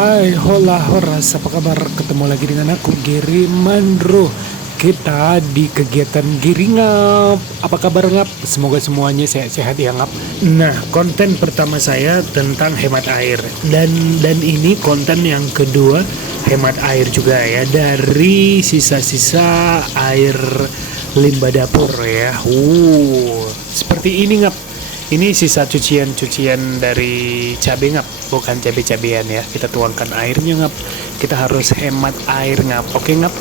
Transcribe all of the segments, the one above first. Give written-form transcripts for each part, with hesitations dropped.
Hai hola horas, apa kabar? Ketemu lagi dengan aku Giri Mandro. Kita di kegiatan Giri Ngap. Apa kabar Ngap? Semoga semuanya sehat-sehat ya Ngap. Nah, konten pertama saya tentang hemat air. Dan ini konten yang kedua hemat air juga ya, dari sisa-sisa air limbah dapur ya. Seperti ini Ngap. Ini sisa cucian dari cabai ngap, bukan cabai-cabean ya. Kita tuangkan airnya ngap. Kita harus hemat air ngap. Oke ngap.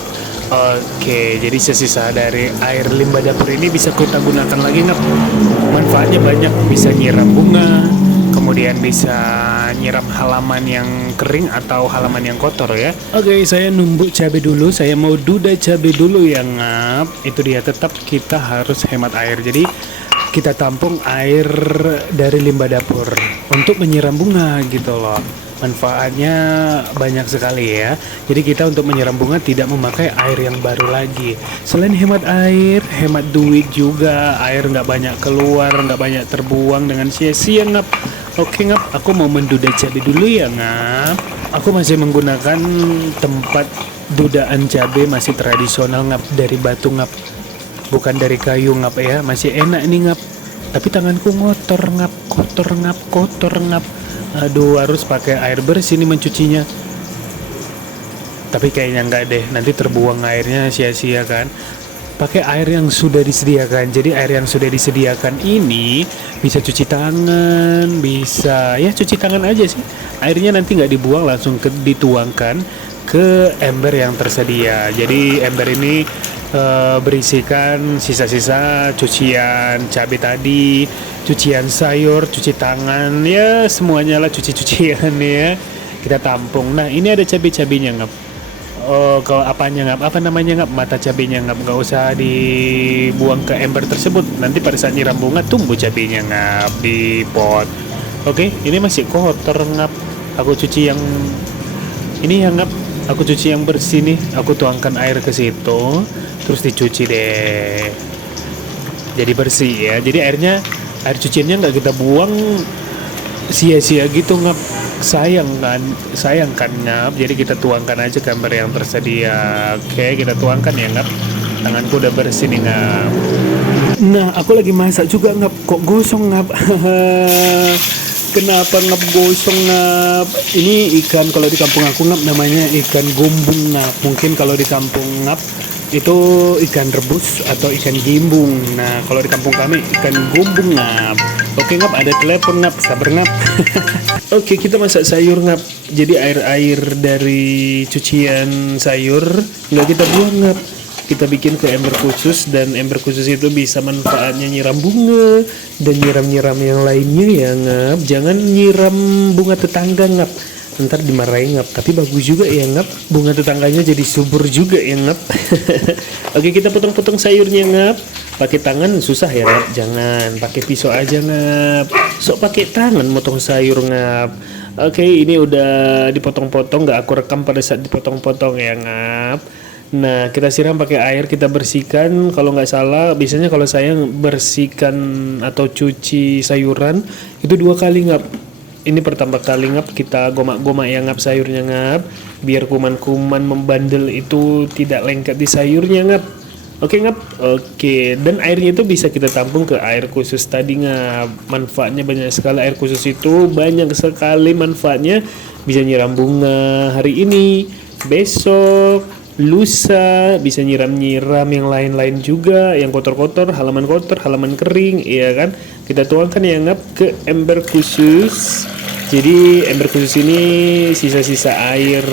Oke, jadi sisa dari air limbah dapur ini bisa kita gunakan lagi ngap. Manfaatnya banyak, bisa nyiram bunga, kemudian bisa nyiram halaman yang kering atau halaman yang kotor ya. Oke, saya numbuk cabai dulu. Saya mau duda cabai dulu ya ngap. Itu dia, tetap kita harus hemat air. Jadi kita tampung air dari limbah dapur untuk menyiram bunga gitu loh. Manfaatnya banyak sekali ya. Jadi kita untuk menyiram bunga tidak memakai air yang baru lagi. Selain hemat air, hemat duit juga. Air nggak banyak keluar, nggak banyak terbuang dengan sia-sia ngap. Oke ngap, aku mau menduda cabai dulu ya ngap. Aku masih menggunakan tempat dudaan cabai masih tradisional ngap, dari batu ngap, bukan dari kayu ngap ya. Masih enak nih ngap, tapi tanganku kotor ngap. Aduh, harus pakai air bersih nih mencucinya. Tapi kayaknya enggak deh, nanti terbuang airnya sia-sia kan. Pakai air yang sudah disediakan. Jadi air yang sudah disediakan ini bisa cuci tangan, bisa ya cuci tangan aja sih. Airnya nanti nggak dibuang, langsung dituangkan ke ember yang tersedia. Jadi ember ini berisikan sisa-sisa cucian cabai tadi, cucian sayur, cuci tangan, ya semuanya lah cucian ya. Kita tampung. Nah, ini ada cabai-cabainya ngap. Kalau apanya ngap? Apa namanya ngap? Mata cabainya ngap. Nggak usah dibuang ke ember tersebut. Nanti pada saat nyiram bunga tumbuh cabainya ngap di pot. Oke, ini masih kotor ngap. Aku cuci yang ini ya ngap. Aku cuci yang bersih nih. Aku tuangkan air ke situ, terus dicuci deh. Jadi bersih ya. Jadi air cuciannya nggak kita buang sia-sia gitu ngap. Sayang kan ngap. Jadi kita tuangkan aja ke ember yang tersedia. Oke, kita tuangkan ya ngap. Tanganku udah bersih nih ngap. Nah, aku lagi masak juga ngap. Kok gosong ngap? Kenapa ngap gosong ngap? Ini ikan, kalau di kampung aku ngap namanya ikan gombung ngap. Mungkin kalau di kampung ngap itu ikan rebus atau ikan gimbung. Nah, kalau di kampung kami ikan gombung ngap. Oke ngap, ada telepon ngap, sabar ngap. Oke, kita masak sayur ngap. Jadi air-air dari cucian sayur nggak kita buang ngap. Kita bikin ke ember khusus, dan ember khusus itu bisa manfaatnya nyiram bunga dan nyiram-nyiram yang lainnya ya ngap. Jangan nyiram bunga tetangga ngap, ntar dimarahin ngap. Tapi bagus juga ya ngap, bunga tetangganya jadi subur juga ya ngap. Oke, kita potong-potong sayurnya ngap. Pakai tangan susah ya ngap, jangan pakai pisau aja ngap. Sok pakai tangan motong sayur ngap. Oke, ini udah dipotong-potong, nggak aku rekam pada saat dipotong-potong ya ngap. Nah, kita siram pakai air, kita bersihkan. Kalau nggak salah, biasanya kalau saya bersihkan atau cuci sayuran itu 2 kali ngap. Ini pertama kali ngap, kita gomak-gomak ya ngap sayurnya ngap, biar kuman-kuman membandel itu tidak lengket di sayurnya ngap. Oke ngap. Oke, dan airnya itu bisa kita tampung ke air khusus tadi ngap. Manfaatnya banyak sekali, air khusus itu banyak sekali manfaatnya. Bisa nyiram bunga hari ini, besok, lusa, bisa nyiram-nyiram yang lain-lain juga, yang kotor-kotor, halaman kotor, halaman kering, iya kan. Kita tuangkan ya ngap ke ember khusus. Jadi ember khusus ini sisa-sisa air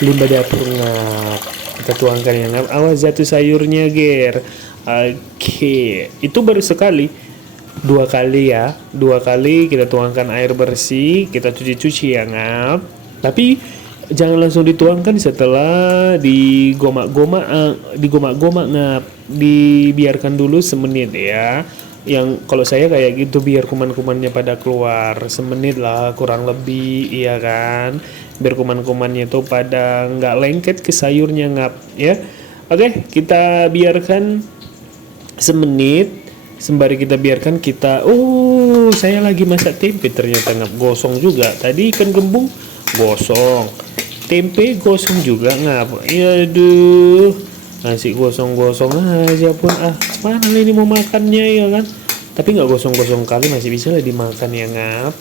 limbah dapur ngap. Kita tuangkan ya ngap. Awas jatuh sayurnya ger. Oke, itu baru sekali. 2 kali ya, 2 kali kita tuangkan air bersih, kita cuci-cuci ya ngap. Tapi jangan langsung dituangkan, setelah digomak-gomak ngap, dibiarkan dulu semenit ya. Yang kalau saya kayak gitu, biar kuman-kumannya pada keluar, semenit lah kurang lebih, iya kan, biar kuman-kumannya itu pada nggak lengket ke sayurnya ngap ya. Oke, kita biarkan semenit. Sembari kita biarkan, kita saya lagi masak tempe, ternyata ngap gosong juga tadi ikan gembung. gosong. Tempe gosong juga ngap. Ya aduh, nasi gosong-gosong aja pun mana ini mau makannya ya kan. Tapi nggak gosong-gosong kali masih bisa lah dimakan ya ngap.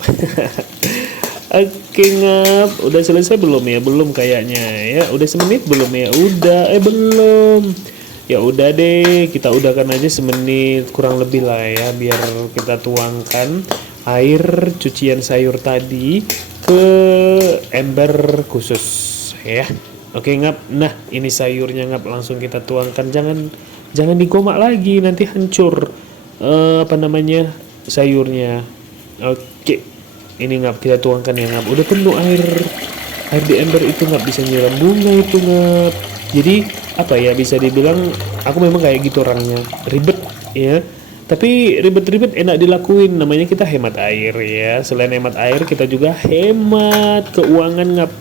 Oke ngap, udah selesai belum ya? Belum kayaknya ya. Udah semenit belum ya? Udah, belum. Ya udah deh, kita udahkan aja semenit kurang lebih lah ya, biar kita tuangkan air cucian sayur tadi ke ember khusus ya. Oke ngap, nah ini sayurnya ngap, langsung kita tuangkan, jangan digomak lagi nanti hancur sayurnya. Oke, ini ngap kita tuangkan ya ngap, udah penuh air di ember itu ngap, bisa nyiram bunga itu ngap. Jadi apa ya, bisa dibilang aku memang kayak gitu orangnya, ribet ya, tapi ribet-ribet enak dilakuin, namanya kita hemat air ya. Selain hemat air kita juga hemat keuangan ngap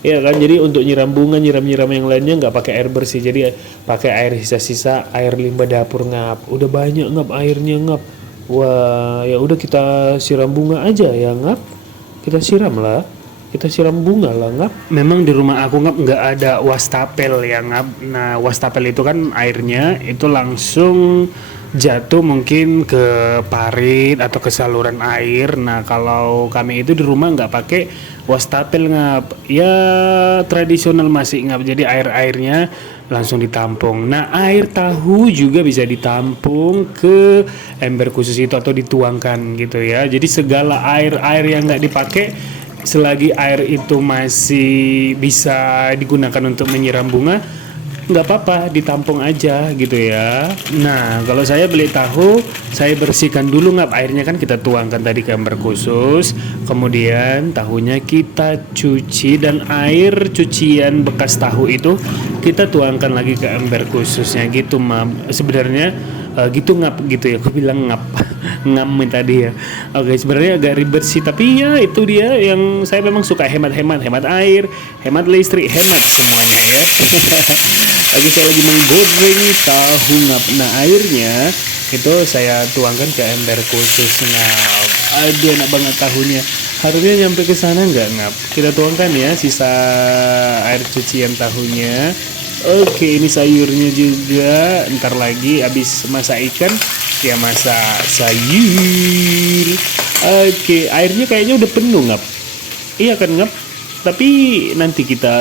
ya kan. Jadi untuk nyiram bunga, nyiram yang lainnya nggak pakai air bersih, jadi pakai air sisa-sisa, air limbah dapur ngap. Udah banyak ngap airnya ngap. Wah ya udah, kita siram bunga aja ya ngap, kita siram bunga lah ngap. Memang di rumah aku ngap nggak ada wastafel ya ngap. Nah wastafel itu kan airnya itu langsung jatuh mungkin ke parit atau ke saluran air. Nah kalau kami itu di rumah nggak pakai wastafel ngap, ya tradisional masih ngap. Jadi airnya langsung ditampung. Nah air tahu juga bisa ditampung ke ember khusus itu atau dituangkan gitu ya. Jadi segala air yang nggak dipakai, selagi air itu masih bisa digunakan untuk menyiram bunga, nggak apa-apa, ditampung aja gitu ya. Nah kalau saya beli tahu, saya bersihkan dulu ngap, airnya kan kita tuangkan tadi ke ember khusus, kemudian tahunya kita cuci, dan air cucian bekas tahu itu kita tuangkan lagi ke ember khususnya gitu mam. Sebenarnya gitu ngap, gitu ya, aku bilang ngap ngam tadi ya. Oke, sebenarnya agak ribet sih, tapi ya itu dia yang saya memang suka, hemat air, hemat listrik, hemat semuanya ya. Oke, saya lagi menggoreng tahu ngap. Nah airnya itu saya tuangkan ke ember khusus ngap. Aduh enak banget tahunya, harusnya nyampe ke sana nggak ngap. Kita tuangkan ya sisa air cucian tahunya. Oke, ini sayurnya juga ntar lagi habis masak ikan ya, masak sayur. Oke, airnya kayaknya udah penuh ngap. Iya kan ngap? Tapi nanti kita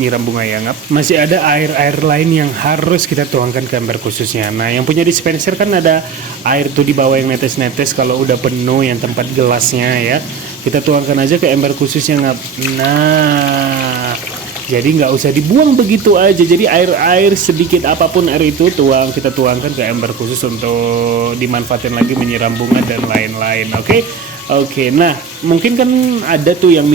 nyiram bunga ya ngap. Masih ada air lain yang harus kita tuangkan ke ember khususnya. Nah yang punya dispenser kan ada air tuh di bawah yang netes-netes, kalau udah penuh yang tempat gelasnya ya, kita tuangkan aja ke ember khususnya ngap. Nah jadi nggak usah dibuang begitu aja. Jadi air sedikit apapun air itu kita tuangkan ke ember khusus untuk dimanfaatkan lagi menyiram bunga dan lain-lain. Oke. Nah mungkin kan ada tuh yang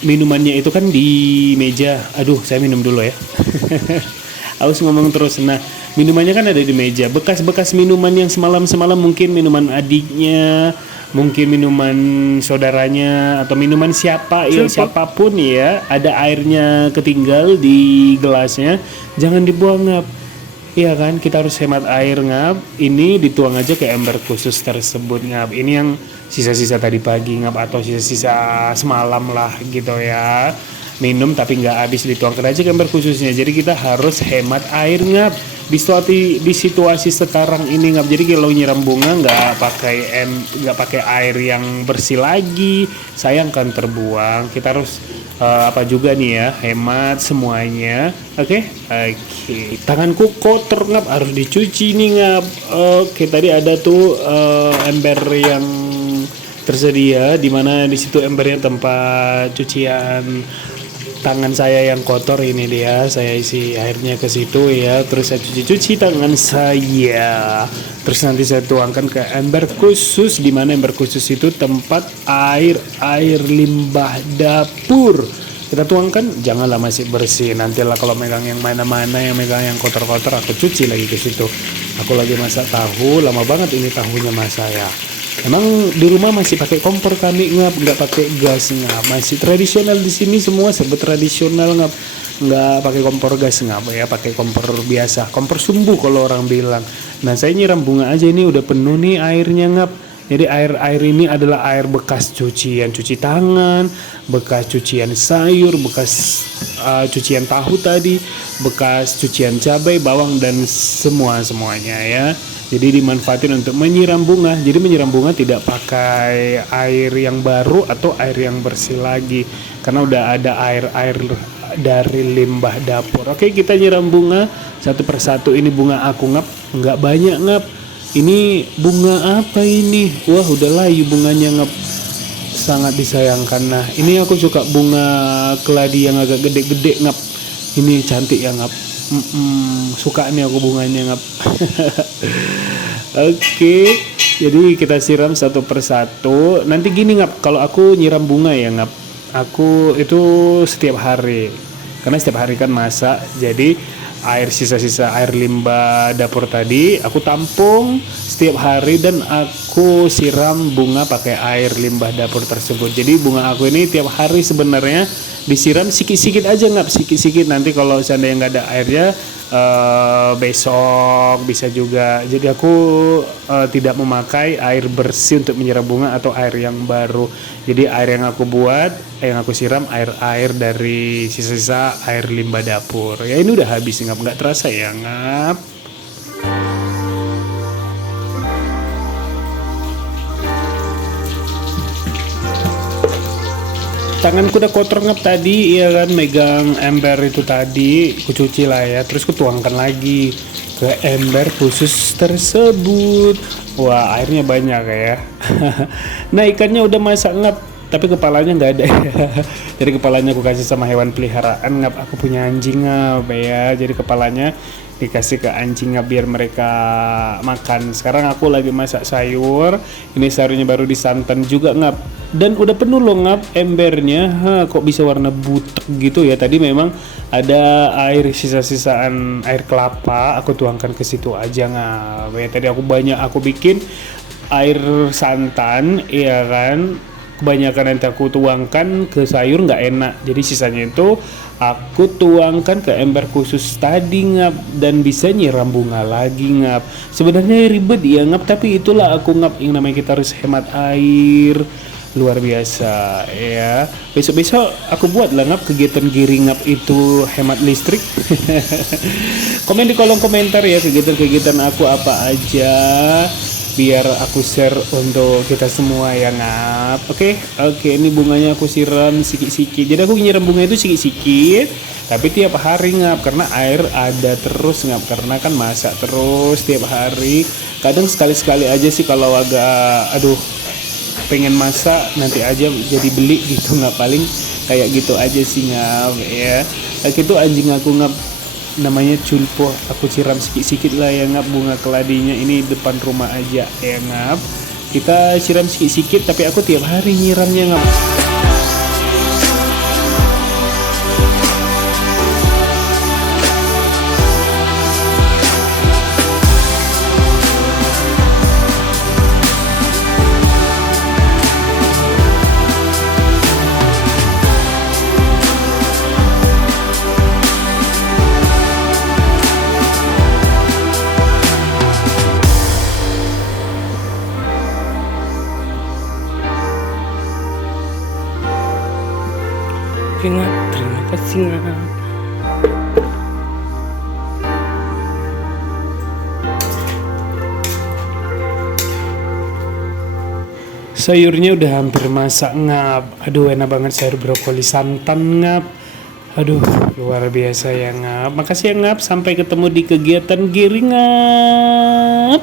minumannya itu kan di meja. Aduh saya minum dulu ya. Harus ngomong terus. Nah minumannya kan ada di meja. Bekas minuman yang semalam mungkin minuman adiknya, mungkin minuman saudaranya, atau minuman siapapun ya, ada airnya ketinggal di gelasnya, jangan dibuang ngap. Iya kan, kita harus hemat air ngap. Ini dituang aja ke ember khusus tersebut ngap. Ini yang sisa-sisa tadi pagi ngap, atau sisa-sisa semalam lah gitu ya. Minum tapi nggak habis, dituangkan aja ke ember khususnya. Jadi kita harus hemat air ngap di situasi sekarang ini ngap. Jadi kalau nyiram bunga nggak pakai air yang bersih lagi, sayang kan terbuang. Kita harus juga nih ya, hemat semuanya. Oke. Tanganku kotor ngap, harus dicuci nih ngap. Oke, tadi ada tuh ember yang tersedia, di mana di situ embernya tempat cucian tangan saya yang kotor. Ini dia, saya isi airnya ke situ ya, terus saya cuci tangan saya, terus nanti saya tuangkan ke ember khusus, di mana ember khusus itu tempat air limbah dapur. Kita tuangkan, janganlah masih bersih, nantilah kalau megang yang mana-mana, yang megang yang kotor-kotor, aku cuci lagi ke situ. Aku lagi masak tahu, lama banget ini tahunya masak ya. Emang di rumah masih pakai kompor kami ngap, nggak pakai gas ngap. Masih tradisional di sini, semua sebut tradisional ngap, nggak pakai kompor gas ngap ya, pakai kompor biasa, kompor sumbu kalau orang bilang. Nah saya nyiram bunga aja, ini udah penuh nih airnya ngap. Jadi air ini adalah air bekas cuci tangan, bekas cucian sayur, bekas cucian tahu tadi, bekas cucian cabai, bawang dan semuanya ya. Jadi dimanfaatin untuk menyiram bunga. Jadi menyiram bunga tidak pakai air yang baru atau air yang bersih lagi, karena udah ada air dari limbah dapur. Oke, kita nyiram bunga satu persatu. Ini bunga aku ngap, nggak banyak ngap. Ini bunga apa ini? Wah, udah layu bunganya ngap. Sangat disayangkan. Nah, ini aku suka bunga keladi yang agak gede-gede ngap. Ini cantik ya ngap. Suka nih aku bunganya ngap. Oke, jadi kita siram satu persatu. Nanti gini ngap, kalau aku nyiram bunga ya ngap, aku itu setiap hari, karena setiap hari kan masak. Jadi air sisa-sisa air limbah dapur tadi aku tampung setiap hari dan aku siram bunga pakai air limbah dapur tersebut. Jadi bunga aku ini tiap hari sebenarnya disiram sikit-sikit aja ngap, sikit-sikit. Nanti kalau seandainya nggak ada airnya besok bisa juga. Jadi aku tidak memakai air bersih untuk menyiram bunga atau air yang baru. Jadi air yang aku buat, yang aku siram air dari sisa-sisa air limbah dapur. Ya ini udah habis ngap, nggak terasa ya ngap. Tanganku udah kotor ngap tadi, ya kan, megang ember itu tadi, ku cuci lah ya, terus ku tuangkan lagi ke ember khusus tersebut. Wah, airnya banyak ya. Nah, ikannya udah masak ngap, tapi kepalanya nggak ada. Jadi kepalanya aku kasih sama hewan peliharaan ngap, aku punya anjing ngap ya. Jadi kepalanya dikasih ke anjing ngap biar mereka makan. Sekarang aku lagi masak sayur. Ini sayurnya baru disantan juga ngap. Dan udah penuh loh ngap embernya. Kok bisa warna butek gitu ya? Tadi memang ada air sisa-sisaan air kelapa, aku tuangkan ke situ aja ngap. Ya tadi aku bikin air santan, iya kan? Kebanyakan nanti aku tuangkan ke sayur nggak enak, jadi sisanya itu aku tuangkan ke ember khusus tadi ngap, dan bisa nyiram bunga lagi ngap. Sebenarnya ribet ya ngap, tapi itulah aku ngap, yang namanya kita harus hemat air luar biasa ya. Besok aku buat lah ngap kegiatan giring ngap itu hemat listrik. Komen di kolom komentar ya kegiatan aku apa aja, biar aku share untuk kita semua ya ngap. Oke, ini bunganya aku siram sikit-sikit. Jadi aku nyiram bunga itu sikit-sikit, tapi tiap hari ngap, karena air ada terus ngap, karena kan masak terus tiap hari. Kadang sekali-sekali aja sih kalau agak pengen masak, nanti aja jadi beli gitu ngap, paling kayak gitu aja sih ngap ya. Itu anjing aku ngap, namanya Culpo, aku siram sikit-sikit lah ya ngap bunga keladinya. Ini depan rumah aja ya ngap, kita siram sikit-sikit, tapi aku tiap hari nyiramnya ngap. Oke ngap, terima kasih ngap. Sayurnya udah hampir masak ngap. Aduh, enak banget sayur brokoli santan ngap. Aduh, luar biasa ya ngap. Makasih ya ngap, sampai ketemu di kegiatan giring ngap.